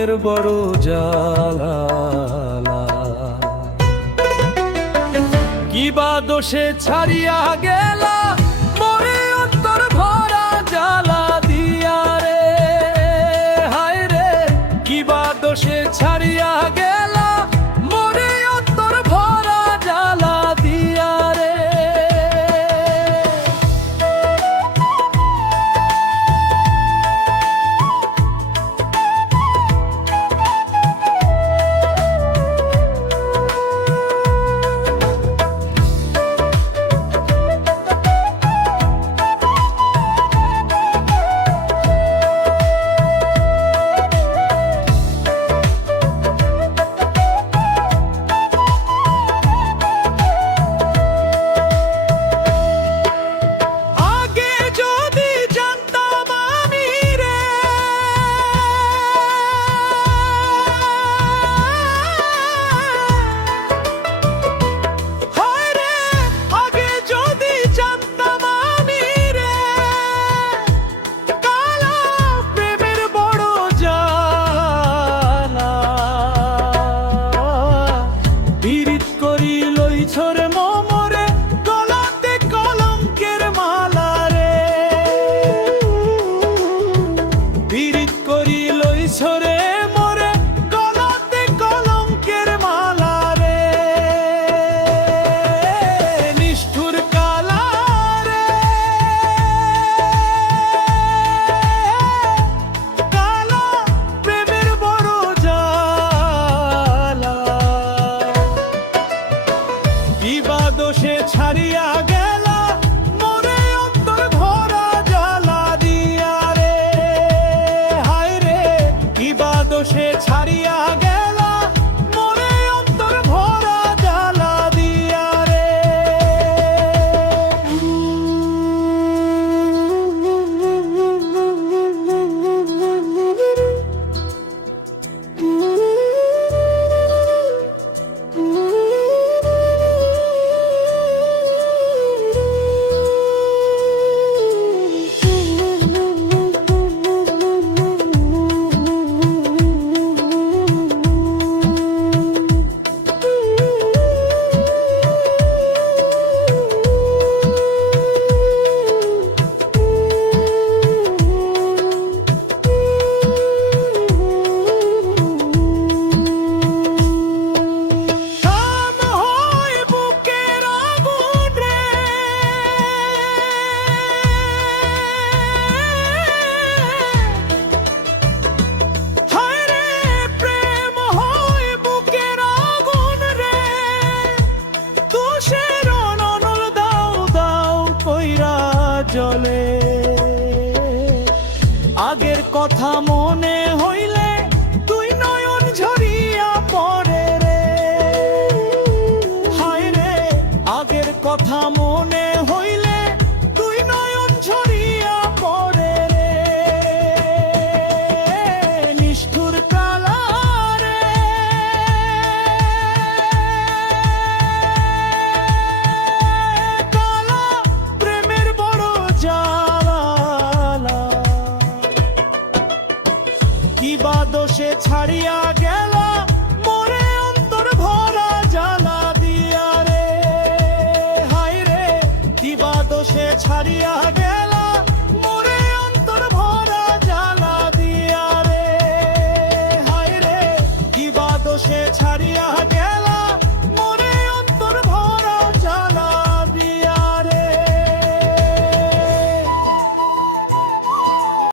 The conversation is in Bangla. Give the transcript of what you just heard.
প্রেমের বড় জ্বালা। কি বা দোষে ছাড়িয়া গেলা মোরে অন্তর ভরা জ্বালা দিয়া রে, হায় রে। কি বা দোষে ছাড়িয়া গেলা মোরে অন্তর ভরা জ্বালা দিয়া রে। ছরে মোমরে গলাতে কলঙ্কের মালা রে, বিরিত করি লই ছরে মোরে গলাতে কলঙ্কের মালা রে। নিষ্ঠুর কালা রে, কালা প্রেমের বড় জ্বালা। কি বা দোষে ছাড়িয়া গেলা মোরে অন্তর ভরা জ্বালা দিয়া রে, হায় রে। কি বা দোষে ছাড়িয়া গেলা মোরে অন্তর ভরা জ্বালা দিয়া রে। জলে আগের কথা মনে হইলে তুই নয়ন ঝরিয়া পড়ে রে, হায় রে। আগের কথা মনে হইলে তুই নয়ন ঝরিয়া পড়ে রে। নিষ্ঠুর কালা রে, কালা প্রেমের বড় জ্বালা। কি বা দোষে ছাড়িয়া